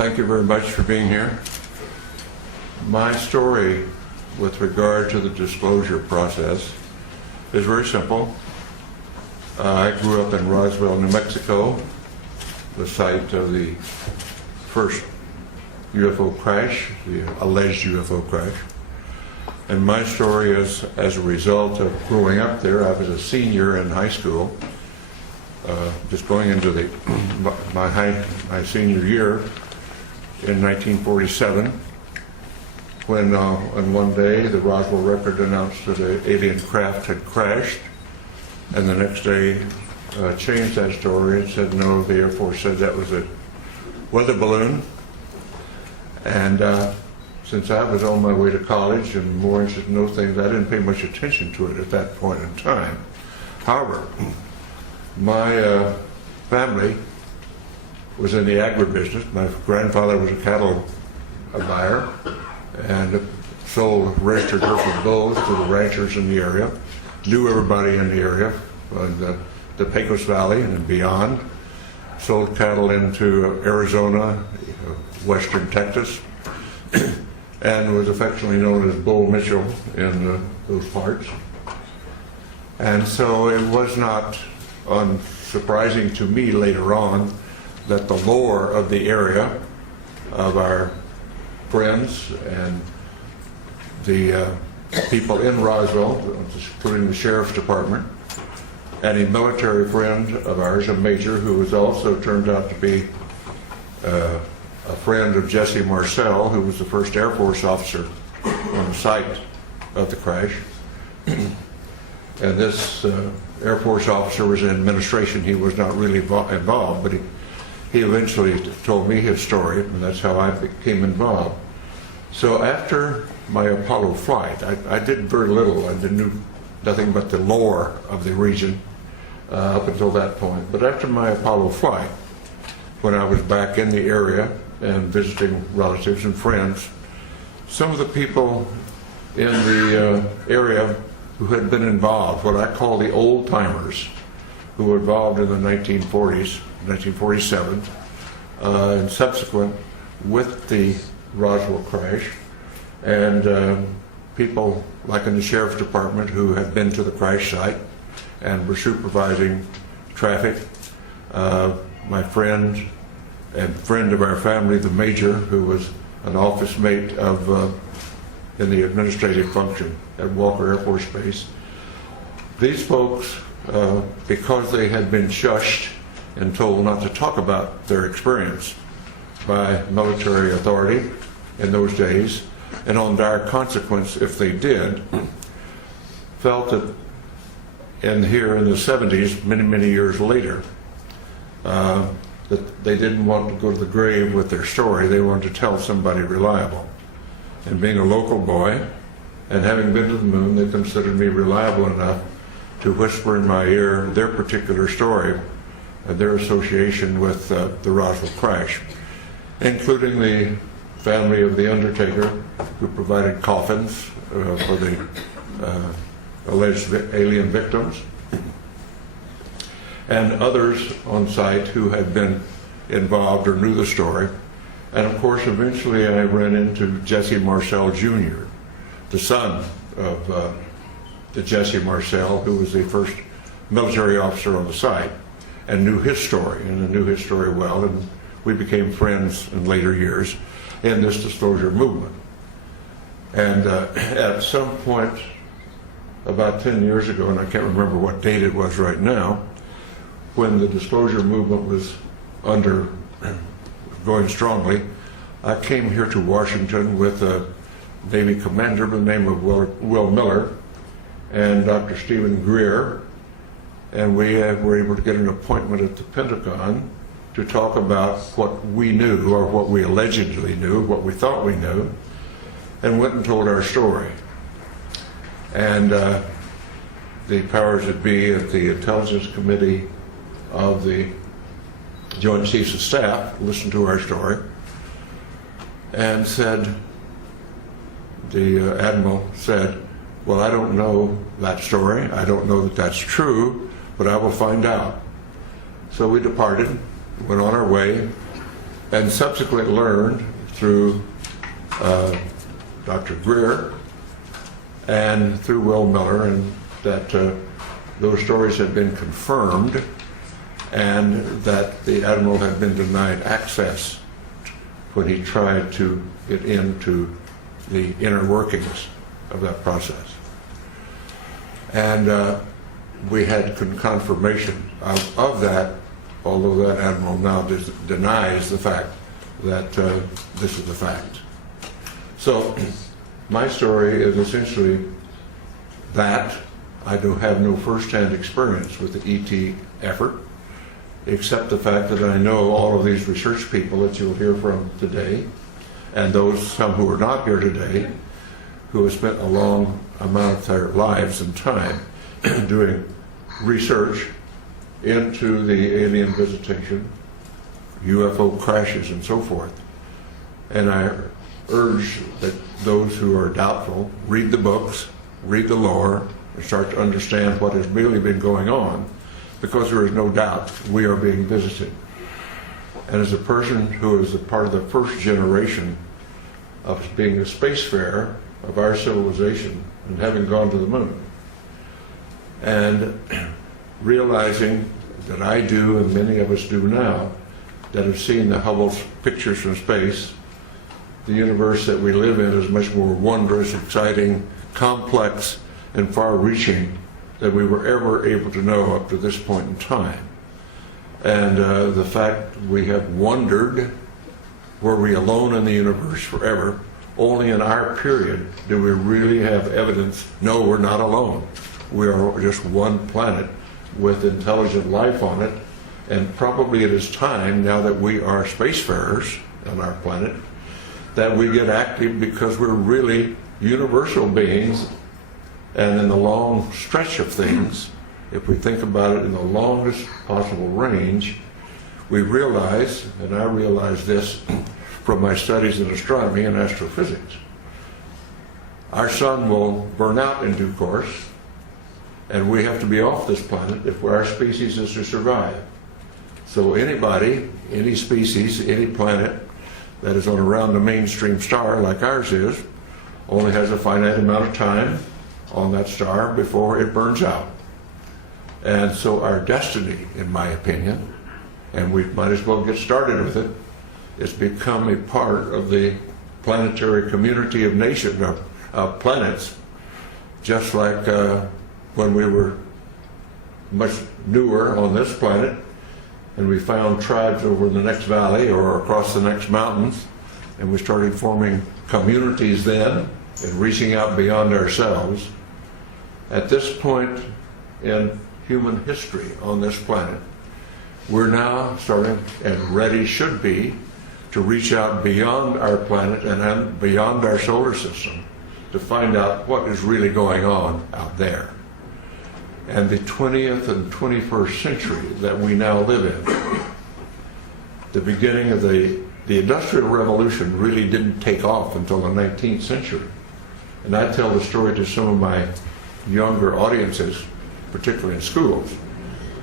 Thank you very much for being here. My story with regard to the disclosure process is very simple. I grew up in Roswell, New Mexico, the site of the first UFO crash, the alleged UFO crash. And my story is as a result of growing up there. I was a senior in high school, just going into my senior year in 1947, when on one day the Roswell Record announced that an alien craft had crashed, and the next day changed that story and said no, the Air Force said that was a weather balloon. And since I was on my way to college and more interested in those things, I didn't pay much attention to it at that point in time. However, my family was in the agribusiness. My grandfather was a cattle buyer and sold registered Hereford bulls to the ranchers in the area, knew everybody in the area, the Pecos Valley and beyond, sold cattle into Arizona, western Texas, and was affectionately known as Bull Mitchell in those parts. And so it was not unsurprising to me later on that the lore of the area, of our friends and the people in Roswell, including the sheriff's department, and a military friend of ours, a major, who was also turned out to be a friend of Jesse Marcel, who was the first Air Force officer on the site of the crash. And this Air Force officer was in administration. He was not really involved, but he eventually told me his story, and that's how I became involved. So after my Apollo flight, I did very little. I knew nothing but the lore of the region up until that point. But after my Apollo flight, when I was back in the area and visiting relatives and friends, some of the people in the area who had been involved, what I call the old timers, who were involved in the 1940s, 1947, and subsequent with the Roswell crash, and people like in the sheriff's department who had been to the crash site and were supervising traffic. My friend and friend of our family, the major, who was an office mate of in the administrative function at Walker Air Force Base. These folks, because they had been shushed and told not to talk about their experience by military authority in those days, and on dire consequence if they did, felt that here in the 70s, many years later, that they didn't want to go to the grave with their story. They wanted to tell somebody reliable. And being a local boy and having been to the moon, they considered me reliable enough to whisper in my ear their particular story and their association with the Roswell crash, including the family of the undertaker who provided coffins for the alleged alien victims, and others on site who had been involved or knew the story. And of course, eventually I ran into Jesse Marcel Jr., the son of the Jesse Marcel, who was the first military officer on the site, and knew his story, and knew his story well, and we became friends in later years in this disclosure movement. And at some point, about 10 years ago, and I can't remember what date it was right now, when the disclosure movement was going strongly, I came here to Washington with a Navy commander by the name of Will Miller and Dr. Stephen Greer, and we were able to get an appointment at the Pentagon to talk about what we knew, or what we allegedly knew, what we thought we knew, and went and told our story. And the powers that be at the Intelligence Committee of the Joint Chiefs of Staff listened to our story and said, the Admiral said, well, I don't know that story. I don't know that that's true, but I will find out. So we departed, went on our way, and subsequently learned through Dr. Greer and through Will Miller, and that those stories had been confirmed, and that the Admiral had been denied access when he tried to get into the inner workings of that process. And we had confirmation of that, although that Admiral now denies the fact that this is the fact. So my story is essentially that. I do have no first-hand experience with the ET effort, except the fact that I know all of these research people that you'll hear from today, and some who are not here today, who have spent a long amount of their lives and time doing research into the alien visitation, UFO crashes, and so forth. And I urge that those who are doubtful read the books, read the lore, and start to understand what has really been going on, because there is no doubt we are being visited. And as a person who is a part of the first generation of being a spacefarer of our civilization and having gone to the moon, and realizing that I do, and many of us do now, that have seen the Hubble pictures from space, the universe that we live in is much more wondrous, exciting, complex, and far-reaching than we were ever able to know up to this point in time. And the fact we have wondered, were we alone in the universe forever? Only in our period do we really have evidence, no, we're not alone. We are just one planet with intelligent life on it, and probably it is time, now that we are spacefarers on our planet, that we get active, because we're really universal beings. And in the long stretch of things, if we think about it in the longest possible range, we realize, and I realize this from my studies in astronomy and astrophysics, our sun will burn out in due course, and we have to be off this planet if our species is to survive. So anybody, any species, any planet that is on around the mainstream star like ours is, only has a finite amount of time on that star before it burns out. And so our destiny, in my opinion, and we might as well get started with it, is become a part of the planetary community of nations, of planets, just like when we were much newer on this planet, and we found tribes over in the next valley or across the next mountains, and we started forming communities then and reaching out beyond ourselves. At this point in human history on this planet, we're now starting, and ready should be, to reach out beyond our planet and beyond our solar system to find out what is really going on out there. And the 20th and 21st century that we now live in, the beginning of the Industrial Revolution really didn't take off until the 19th century. And I tell the story to some of my younger audiences, particularly in schools,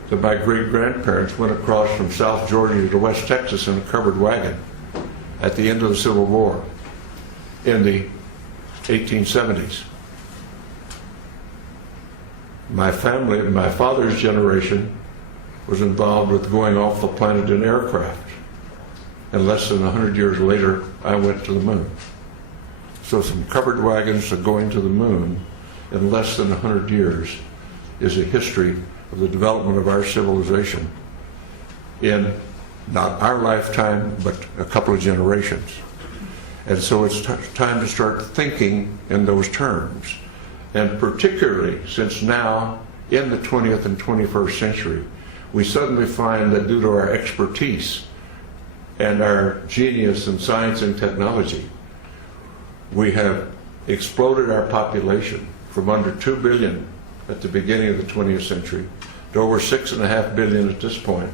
that my great-grandparents went across from South Georgia to West Texas in a covered wagon at the end of the Civil War in the 1870s. My family, my father's generation, was involved with going off the planet in aircraft. And less than 100 years later, I went to the moon. So some covered wagons to going to the moon in less than 100 years is a history of the development of our civilization in not our lifetime, but a couple of generations. And so it's time to start thinking in those terms. And particularly since now, in the 20th and 21st century, we suddenly find that due to our expertise and our genius in science and technology, we have exploded our population from under 2 billion at the beginning of the 20th century to over 6.5 billion at this point.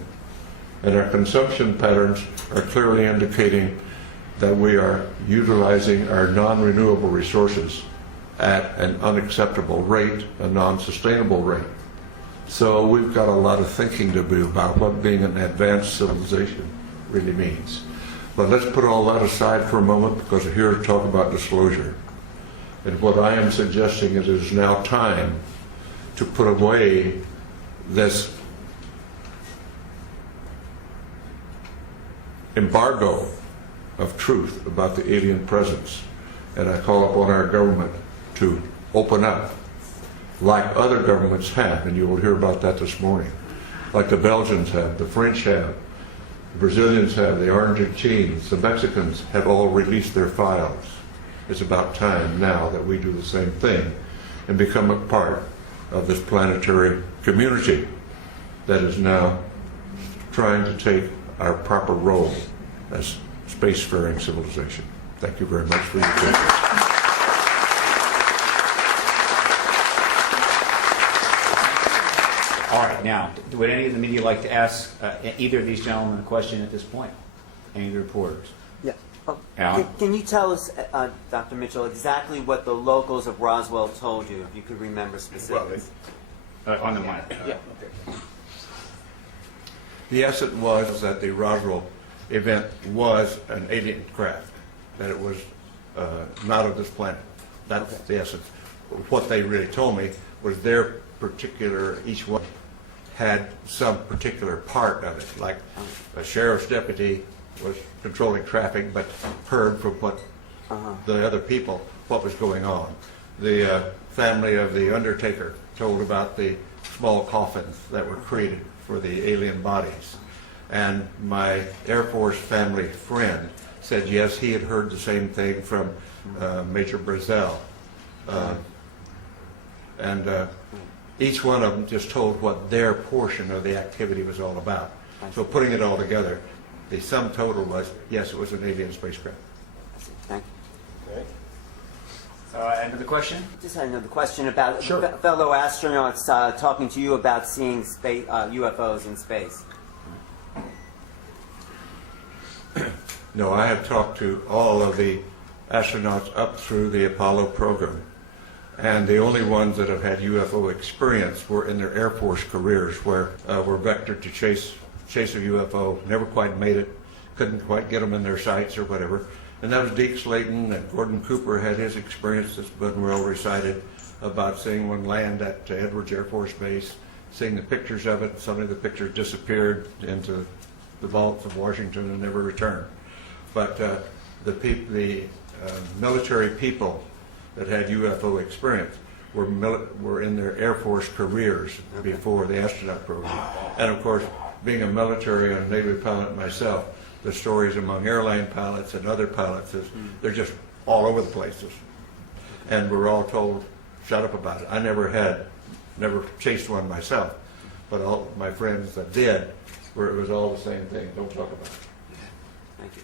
And our consumption patterns are clearly indicating that we are utilizing our non-renewable resources at an unacceptable rate, a non-sustainable rate. So we've got a lot of thinking to do about what being an advanced civilization really means. But let's put all that aside for a moment because we're here to talk about disclosure. And what I am suggesting is it is now time to put away this embargo of truth about the alien presence. And I call upon our government to open up like other governments have, and you will hear about that this morning. Like the Belgians have, the French have, the Brazilians have, the Argentines, the Mexicans have all released their files. It's about time now that we do the same thing and become a part of this planetary community that is now trying to take our proper role as spacefaring civilization. Thank you very much for your attention. All right, now, would any of the media like to ask either of these gentlemen a question at this point? Any of the reporters? Yeah. Alan? Can you tell us, Dr. Mitchell, exactly what the locals of Roswell told you, if you could remember specifics? On the mic. Yeah. The essence was that the Roswell event was an alien craft, that it was not of this planet. That's the essence. What they really told me was their particular, each one had some particular part of it, like a sheriff's deputy was controlling traffic but heard from what the other people what was going on. The family of the undertaker told about the small coffins that were created for the alien bodies. And my Air Force family friend said yes, he had heard the same thing from Major Brazel. Each one of them just told what their portion of the activity was all about. So putting it all together, the sum total was, yes, it was an alien spacecraft. Thank you. End of the question? Just had another question about Sure. fellow astronauts talking to you about seeing space, UFOs in space. No, I have talked to all of the astronauts up through the Apollo program. And the only ones that have had UFO experience were in their Air Force careers where were vectored to chase a UFO, never quite made it, couldn't quite get them in their sights or whatever. And that was Deke Slayton, and Gordon Cooper had his experience that's been well recited about seeing one land at Edwards Air Force Base, seeing the pictures of it. Suddenly the pictures disappeared into the vaults of Washington and never returned. But the military people that had UFO experience were in their Air Force careers before the astronaut program. And of course, being a military and Navy pilot myself, the stories among airline pilots and other pilots is they're just all over the places. And we're all told, shut up about it. I never chased one myself, but all my friends that did, where it was all the same thing. Don't talk about it. Thank you.